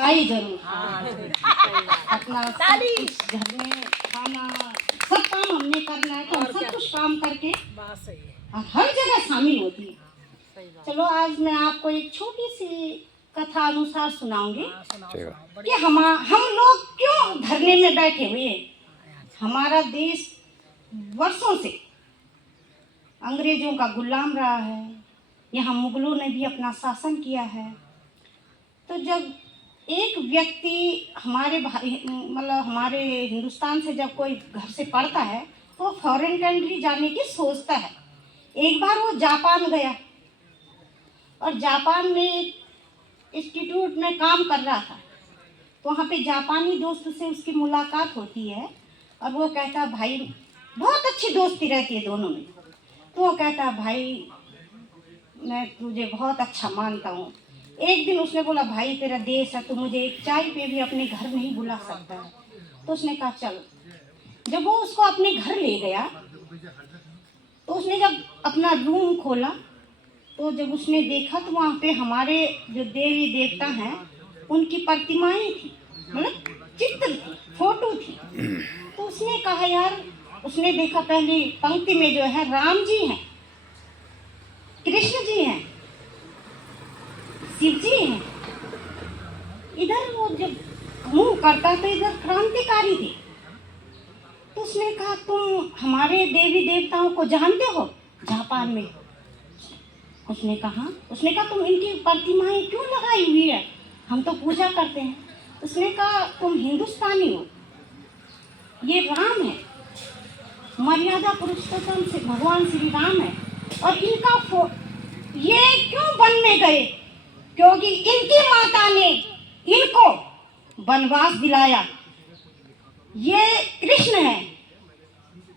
आई जरूर। अपना सब कुछ घर में खाना सब काम हमने करना है, तो हम सब कुछ काम करके और हर जगह शामिल होती है। चलो आज मैं आपको एक छोटी सी कथा अनुसार सुनाऊंगी कि हम लोग क्यों धरने में बैठे हुए हैं। हमारा देश वर्षों से अंग्रेजों का गुलाम रहा है, यहाँ मुगलों ने भी अपना शासन किया है। तो जब एक व्यक्ति हमारे हिंदुस्तान से जब कोई घर से पढ़ता है तो वो फॉरेन कंट्री जाने की सोचता है। एक बार वो जापान गया और जापान में इंस्टीट्यूट में काम कर रहा था, तो वहाँ पे जापानी दोस्त से उसकी मुलाकात होती है और वो कहता भाई, बहुत अच्छी दोस्ती रहती है दोनों में, तो वो कहता भाई मैं तुझे बहुत अच्छा मानता हूँ। एक दिन उसने बोला भाई तेरा देश है, तो मुझे एक चाय पे भी अपने घर नहीं बुला सकता है। तो उसने कहा चल। जब वो उसको अपने घर ले गया तो उसने जब अपना रूम खोला तो जब उसने देखा तो वहाँ पे हमारे जो देवी देवता हैं उनकी प्रतिमाएं थी, मतलब चित्र थी, फोटो थी। तो उसने कहा यार, उसने देखा पहली पंक्ति में जो है राम जी हैं, कृष्ण जी हैं, शिव जी हैं। इधर वो जब मुंह करता तो इधर क्रांतिकारी थे। तो उसने कहा तुम हमारे देवी देवताओं को जानते हो जापान में? उसने कहा तुम इनकी प्रतिमाएं क्यों लगाई हुई है, हम तो पूजा करते हैं। उसने कहा तुम हिंदुस्तानी हो, ये राम है, मर्यादा पुरुषोत्तम से भगवान श्री राम है, और इनका ये क्यों वन में गए? क्योंकि इनकी माता ने इनको वनवास दिलाया। ये कृष्ण है,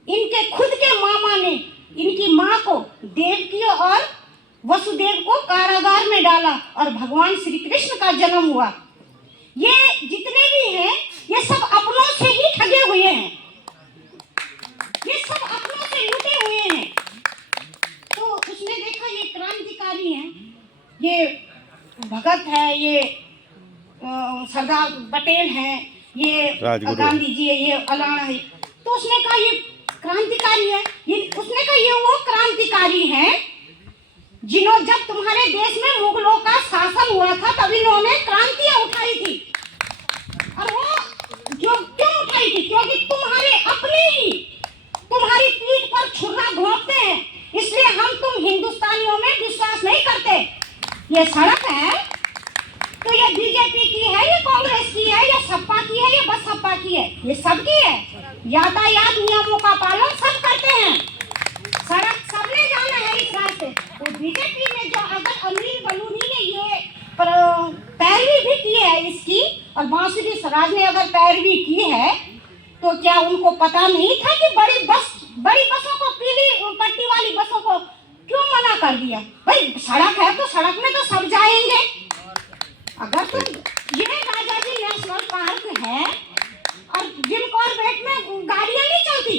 इनके खुद के मामा ने इनकी माँ को देवकी और वसुदेव को कारागार में डाला और भगवान श्री कृष्ण का जन्म हुआ। ये जितने भी हैं ये सब अपनों से ही ठगे हुए हैं, ये सब अपनों से लुटे हुए हैं। तो उसने देखा ये क्रांतिकारी हैं, ये भगत है, ये सरदार पटेल हैं, ये गांधी जी है, ये अलाना है। तो उसने कहा ये क्रांतिकारी है। उसने कहा ये वो क्रांतिकारी हैं जब तुम्हारे देश में मुगलों का शासन हुआ था तब इन्होंने क्रांतियां उठाई थी। और वो जो क्यों उठाई थी? क्योंकि तुम्हारे अपने ही तुम्हारी पीठ पर छुरा घोंपते हैं, इसलिए हम तुम हिंदुस्तानियों में विश्वास नहीं करते। ये सड़क है तो ये बीजेपी की है, ये कांग्रेस की है, ये सपा की है, ये बसपा की है, ये सबकी है। यातायात नियमों का पालन सब करते हैं, सड़क सबने जाना है इस रास्ते। तो बीजेपी ने जो अगर अनिल बलूनी ने ये पैरवी भी की है इसकी, और बांसुरी स्वराज ने अगर पैरवी की है, तो क्या उनको पता नहीं था कि बड़ी बसों को, पीली पट्टी वाली बसों को क्यों मना कर दिया? भाई सड़क है तो सड़क में तो सब जाएंगे। अगर तुम ये राजाजी नेशनल पार्क है और जिम कॉर्बेट में गाड़ियां नहीं चलती,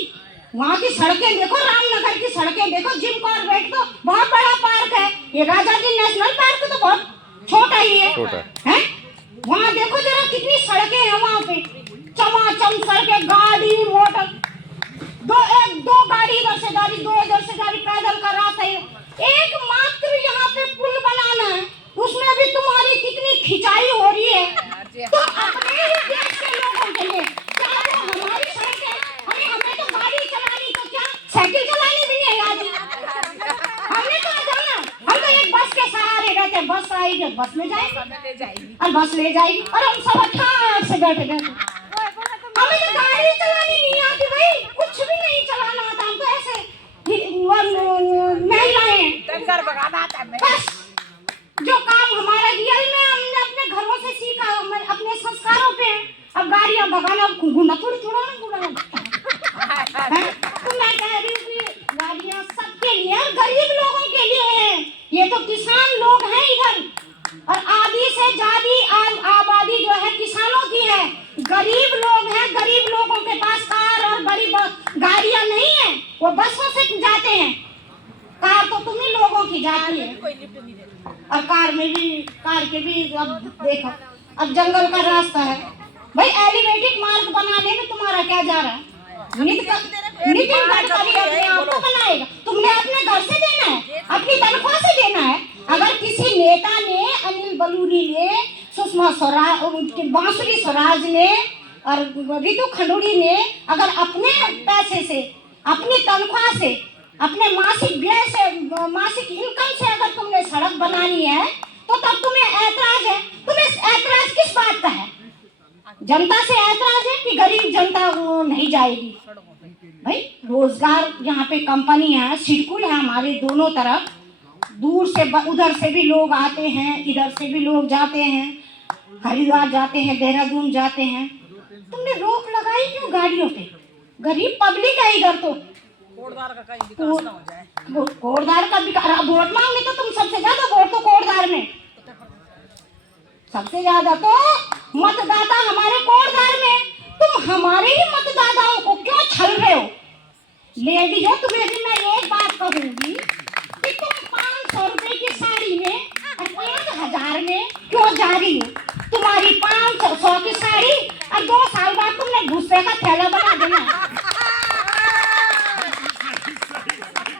वहाँ की सड़कें देखो, रामनगर की सड़कें देखो, जिम कॉर्बेट तो बहुत बड़ा पार्क है, ये राजाजी नेशनल पार्क तो बहुत छोटा ही है। वहाँ देखो जरा कितनी सड़कें हैं, वहाँ पे चमाचम सड़कें, गाड़ी मोटर, दो गाड़ी इधर से गाड़ी, दो इधर से गाड़ी, पैदल का रास्ता है। एकमात्र यहाँ पे पुल बनाना है, उसमें भी तुम्हारी कितनी खिंचाई हो रही है। तो अपने ही देश के लोगों के लिए क्या वो हमारी सड़कें, हमें तो गाड़ी चलानी, तो क्या साइकिल चलानी भी नहीं आती? हमने तो जाना, हम तो एक बस के सहारे रहते, बस आएगी बस में जाएगी और बस ले जाएगी और हम सब ठाठ से बैठ गए। हमें तो गाड़ी चलानी नहीं आती भाई, कुछ भी नहीं चलाना आता, हम तो ऐसे महिलाएं बस। जो काम हमारा रियल में हमने अपने घरों से सीखा, अपने संस्कारों पे, अब गाड़ियां भगाना गुंडा थोड़ी चुड़ाना तो मैं कह रही हूँ कि गाड़ियां सबके लिए, गरीब लोगों के लिए है। ये तो किसान लोग हैं इधर, और आधी से ज्यादा आबादी जो है किसानों की है। गरीब लोग हैं, गरीब लोगों के पास कार और बड़ी गाड़ियां नहीं है, वो बसों से जाते हैं। कार तो तुम ही लोगों की जाती है, और कार के भी अब देखो अब जंगल का रास्ता है भाई, एलिवेटेड मार्ग बनाने में तुम्हारा क्या जा रहा है? नितिन गडकरी अपने आप को बनाएगा, तुमने अपने घर से देना है, अपनी तनख्वाह से देना है। अगर किसी नेता ने, अनिल बलूनी ने, सुषमा स्वराज, बांसुरी स्वराज ने और रितु खंडूड़ी ने अगर अपने पैसे से, अपनी तनख्वाह से, अपने मासिक व्यय से, मासिक इनकम से अगर तुमने सड़क बनानी है तो तब तुम्हें ऐतराज है। तुम्हें ऐतराज किस बात का है? जनता से ऐतराज है कि गरीब जनता नहीं जाएगी? भाई रोजगार, यहाँ पे कंपनियां सिडकुल है हमारे दोनों तरफ, दूर से उधर से भी लोग आते हैं, इधर से भी लोग जाते हैं, हरिद्वार जाते हैं, देहरादून जाते हैं। तुमने रोक लगाई क्यों गाड़ियों पे? गरीब पब्लिक है इधर तो। कोटदार का विकास ना हो जाए। कोटदार का विकास, वोट मांगने तो तुम सबसे ज्यादा वोट तो कोटदार में, सबसे ज्यादा तो मतदाता हमारे कोटदार में। तुम हमारे ही मतदाताओं को क्यों छल रहे हो? लेडी हो, तुम्हें भी मैं एक बात कहूंगी कि तुम 500 रुपए की साड़ी में और 5000 में क्यों जा रही हो? तुम्हारी 500 की साड़ी और 2 साल बाद तुमने गुस्से का थैला बना देना।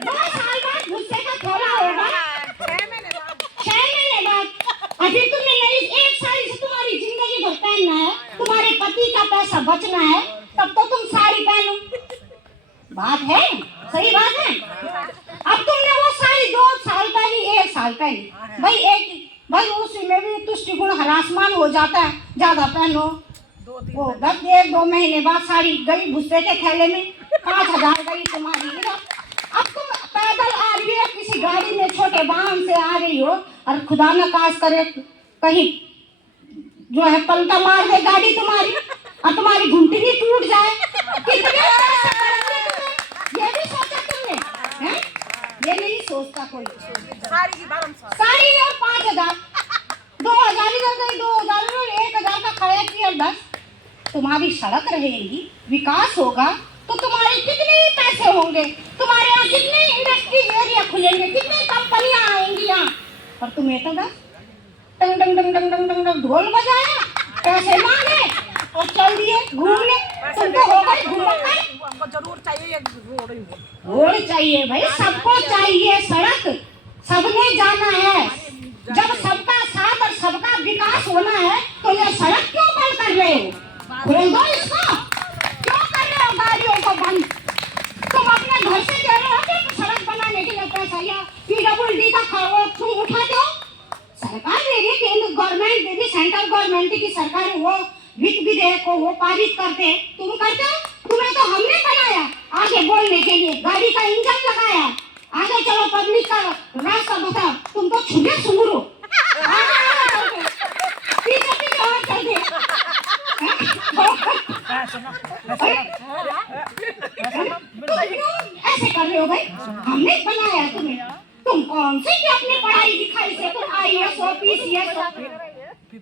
2 साल बाद गुस्से का थैला होगा, 6 महीने बाद। अभी तुमने नई एक साड़ी से तुम्हारी जिंदगी भर पहनना है, तुम्हारे पति का पैसा बचना है, तब तो तुम साड़ी पहनो। बात है, सही बात है। अब तुमने वो साड़ी 2 साल पहनी, 1 साल पहनी, भाई उसी में भी तुष्टिगुण हरासमान हो जाता है। ज्यादा पहनो, वो 1-2 महीने बाद साड़ी गई भुस्से के थैले में, 5000 गई तुम्हारी। अब तुम पैदल आ रही हो, किसी गाड़ी में छोटे वाहन से आ रही हो, और खुदा न खास करे कहीं जो है पलटा मार दे गाड़ी तुम्हारी और तुम्हारी घुंटी भी टूट जाए, कितने ये भी सोचा तुमने? हैं? ये नहीं सोचता कोई। साड़ी और 5000, 2000 इधर गई, 2000 में 1000 का खड़ा किया, बस तुम्हारी सड़क रहेगी, विकास होगा तो तुम्हारे कितने ही पैसे होंगे, तुम्हारे यहाँ कितने इंडस्ट्रीज एरिया खुलेंगे, कितनी कंपनियां आएंगी यहाँ। और तुम्हें तो बस टंग टंग टंग टंग टंग टंग ढोल बजाया, पैसे मांगे और चल दिए घूमने। तुमको हो गई घूमने। हमको जरूर चाहिए रोड चाहिए भाई, सबको चाहिए सड़क, सबने जाना है। जब सबका साथ और सबका विकास होना है तो ये सड़क क्यों बंद कर रहे हो? खोल दो इसको, क्यों कर रहे हो गाड़ियों को बंद? तुम अपने घर से दे रहे हो कि सड़क बनाने के लिए पैसा, या PWD का खर्च तुम उठाते हो? सरकार दे रही है, केंद्र गवर्नमेंट दे रही, सेंट्रल गवर्नमेंट की सरकार, वो वित्त विधेयक को वो पारित करते हैं, तुम करते हो? तुम्हें तो हमने बनाया आगे बोलने के लिए, गाड़ी का इंजन लगाया, आगे चलो पब्लिक का रास्ता बताओ, तुम तो छुपे सुंगुरो, पीछे पीछे और चल दे। ऐसे कर रहे हो भाई? हमने बनाया तुम्हें, तुम कौन से कि अपनी पढ़ाई लिखाई से तुम IAS हो, PCS हो?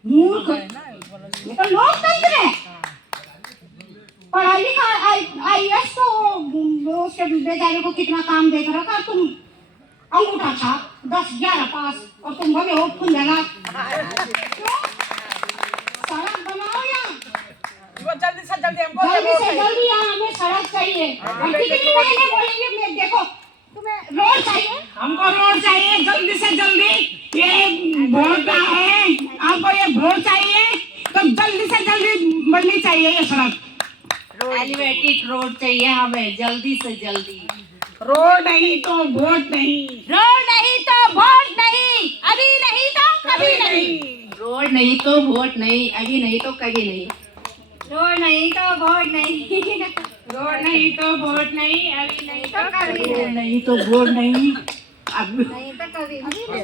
मूर्ख, ये तो लोकतंत्र है। पढ़ा लिखा IAS तो उसके बेचारे को कितना काम देख रखा, तुम अंगूठा छाप 10-11 पास और तुम बोले हो फुल लगा। सड़क बनाओ यहाँ, जल्दी से जल्दी यहाँ हमें सड़क चाहिए। और कितनी महीने बोलेंगे? मैं देखो तुम्हें रोड चाहिए, हमको रोड चाहिए जल्दी से जल्दी। ये वोट है, हमको ये वोट चाहिए तो जल्दी से जल्दी बननी चाहिए ये सड़क। एलिवेटेड रोड चाहिए हमें जल्दी से जल्दी। रोड नहीं तो वोट नहीं, रोड नहीं तो वोट नहीं, अभी नहीं तो कभी नहीं। रोड नहीं तो वोट नहीं, अभी नहीं तो कभी नहीं। रोड नहीं तो वोट नहीं, रोड नहीं तो वोट नहीं, अभी नहीं तो कभी नहीं तो वोट नहीं, नहीं तो कभी नहीं।